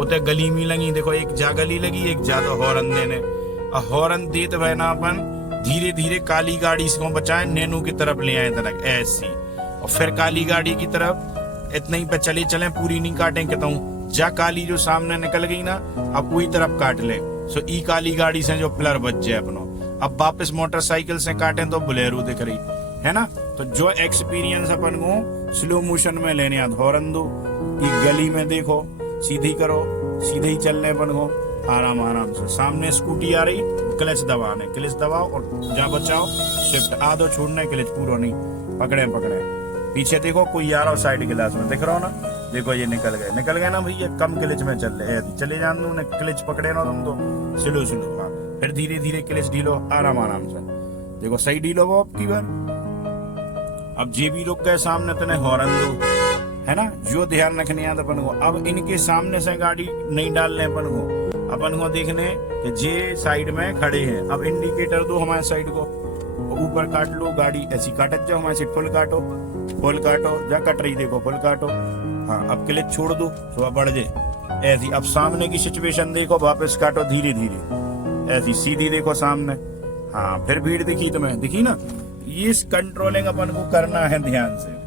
उते गली में लगी, देखो एक जा गली लगी, एक ज्यादा हॉर्न देने। हॉर्न देते हुए ना अपन धीरे धीरे काली गाड़ी से बचाए, नैनो की तरफ ले आए तक ऐसी, और फिर काली गाड़ी की तरफ इतना ही पे चले, पूरी नहीं काटें कहता हूँ। जा काली जो सामने निकल गई ना, अब वही तरफ काट ले, सो ई काली गाड़ी से जो प्लर बच जाए अपनो। अब वापस मोटरसाइकिल से काटें तो बोलेरो दिख रही है ना। तो जो एक्सपीरियंस अपन को स्लो मोशन में लेने आते, हॉर्न दो, एक गली में देखो, सीधी करो, सीधे ही चलने अपन को आराम आराम से। सामने स्कूटी आ रही, क्लच दबाने, क्लच दबाओ और जा बचाओ, शिफ्ट आधो छोड़ना, क्लच पूरा नहीं, पकड़े। पीछे देखो कोई आ रहा हो साइड गिलास में, दिख रहा हो ना, देखो ये निकल गए ना भैया, कम क्लच में चले जान दो, क्लच पकड़े ना तुम तो स्लो। हाँ, फिर धीरे धीरे क्लच ढीलो, आराम से, देखो सही ढीलो वो अब की बार। अब जे भी रुक गए सामने तो हॉर्न दो, है ना, जो ध्यान रखने आता अपन को। अब इनके सामने से गाड़ी नहीं डालने अपन को देखने कि जे साइड में खड़े हैं। अब इंडिकेटर दो हमारे साइड को, ऊपर काट लो गाड़ी, ऐसी काटत जाओ, हमारे साइड फुल काटो, जा कट रही देखो, फुल काटो। हाँ, अब क्लच छोड़ दो तो बढ़ जाए ऐसी। अब सामने की सिचुएशन देखो, वापस काटो धीरे धीरे ऐसी, सीधी देखो सामने। हाँ, फिर भीड़ दिखी तुम्हें, दिखी ना। ये कंट्रोलिंग अपन को करना है ध्यान से।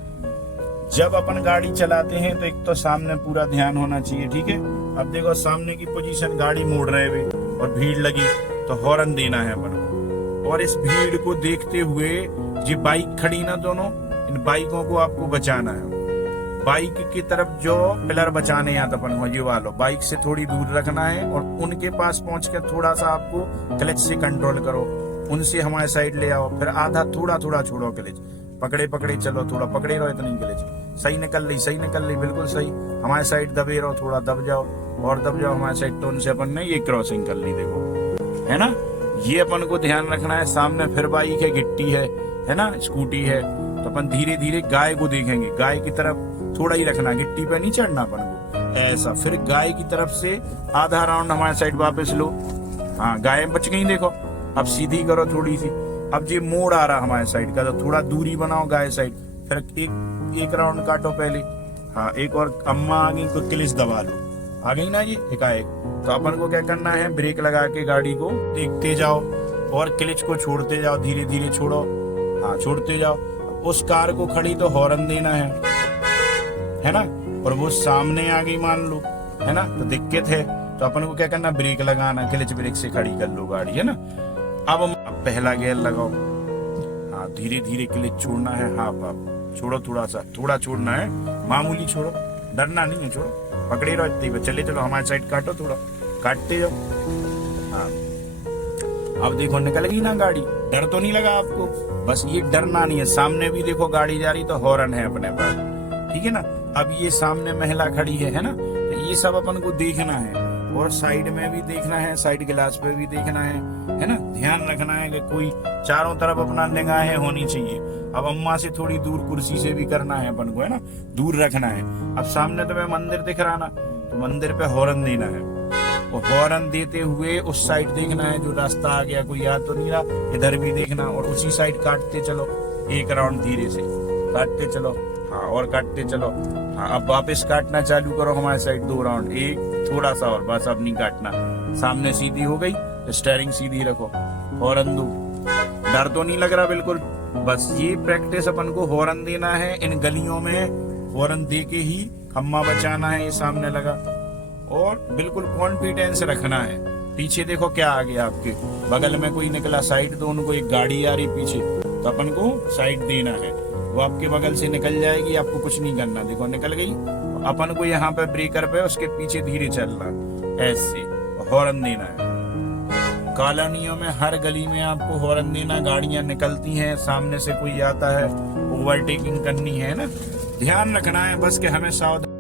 जब अपन गाड़ी चलाते हैं तो एक तो सामने पूरा ध्यान होना चाहिए, ठीक है। अब देखो सामने की पोजीशन, गाड़ी मोड़ रहे हुए और भीड़ लगी तो हॉर्न देना है अपन को। और इस भीड़ को देखते हुए जो बाइक खड़ी ना, दोनों इन बाइकों को आपको बचाना है। बाइक की तरफ जो पिलर बचाने आता अपन को, ये वालों बाइक से थोड़ी दूर रखना है और उनके पास पहुंच कर थोड़ा सा आपको क्लच से कंट्रोल करो, उनसे हमारे साइड ले आओ, फिर आधा थोड़ा छोड़ो क्लच, पकड़े चलो, थोड़ा पकड़े रहो, इतनी क्लच सही निकल रही, बिल्कुल सही। हमारे साइड दबे रहो, थोड़ा दब जाओ हमारे साइड, तो उनसे अपन ने ये क्रॉसिंग कर ली, देखो है ना। ये अपन को ध्यान रखना है। सामने फिर बाइक है, गिट्टी है ना, स्कूटी है, तो अपन धीरे धीरे गाय को देखेंगे, गाय की तरफ थोड़ा ही रखना, गिट्टी पे नहीं चढ़ना अपन को ऐसा। फिर गाय की तरफ से आधा राउंड हमारे साइड वापस लो। हाँ, गाय बच गई देखो। अब सीधी करो थोड़ी सी। अब ये मोड़ आ रहा हमारे साइड का, तो थोड़ा दूरी बनाओ गाय साइड, फिर एक राउंड काटो पहले। हाँ, एक और अम्मा आ गई तो क्लिच दबा लो, आ गई ना ये एकाएक। तो अपन को क्या करना है, ब्रेक लगा के गाड़ी को देखते जाओ और क्लिच को छोड़ते जाओ, धीरे धीरे छोड़ो। हाँ, छोड़ते जाओ। उस कार को खड़ी तो हॉर्न देना है ना। और वो सामने आ गई मान लो, है ना, तो दिक्कत है, तो अपन को क्या करना, ब्रेक लगाना, क्लिच ब्रेक से खड़ी कर लो गाड़ी, है ना। अब पहला गियर लगाओ। हाँ, धीरे धीरे क्लिच छोड़ना है, हाँ छोड़ो, थोड़ा छोड़ना है, मामूली छोड़ो, डरना नहीं है, छोड़ो, पकड़े रहो इतनी, चले चलो हमारे साइड काटो, थोड़ा काटते जाओ। हाँ, अब देखो निकल गई ना गाड़ी, डर तो नहीं लगा आपको, बस ये डरना नहीं है। सामने भी देखो गाड़ी जा रही तो हॉर्न है अपने पास, ठीक है ना। अब ये सामने महिला खड़ी है ना, तो ये सब अपन को देखना है और साइड में भी देखना है, साइड गिलास पे भी देखना है ना। ध्यान रखना है कि कोई चारों तरफ अपना निगाहें होनी चाहिए। अब अम्मा से थोड़ी दूर कुर्सी से भी करना है अपन को, है ना, दूर रखना है। अब सामने तुम्हें मंदिर दिख रहा ना, तो मंदिर पे हॉर्न देना है और हॉर्न देते हुए उस साइड देखना है, जो रास्ता आ गया कोई याद तो नहीं रहा, इधर भी देखना और उसी साइड काटते चलो, एक राउंड धीरे से काटते चलो। हाँ, और काटते चलो। हाँ, अब वापस काटना चालू करो हमारे साइड, 2 राउंड, एक थोड़ा सा और, बस अब नहीं काटना। सामने सीधी हो गई, स्टीयरिंग सीधी रखो, हॉर्न दो, डर तो नहीं लग रहा बिल्कुल। बस ये प्रैक्टिस अपन को हॉर्न देना है, इन गलियों में हॉर्न दे के ही खम्मा बचाना है, ये सामने लगा, और बिल्कुल कॉन्फिडेंस रखना है। पीछे देखो क्या आ गया, आपके बगल में कोई निकला, साइड दो उनको, एक गाड़ी आ रही पीछे, तो अपन को साइड देना है, वो आपके बगल से निकल जाएगी, आपको कुछ नहीं करना, देखो निकल गई। अपन को यहाँ पे ब्रेकर पे उसके पीछे धीरे चलना, ऐसे हॉर्न देना है। कॉलोनियों में हर गली में आपको हॉर्न देना, गाड़ियां निकलती हैं, सामने से कोई आता है, ओवरटेकिंग करनी है ना, ध्यान रखना है बस कि हमें सावधान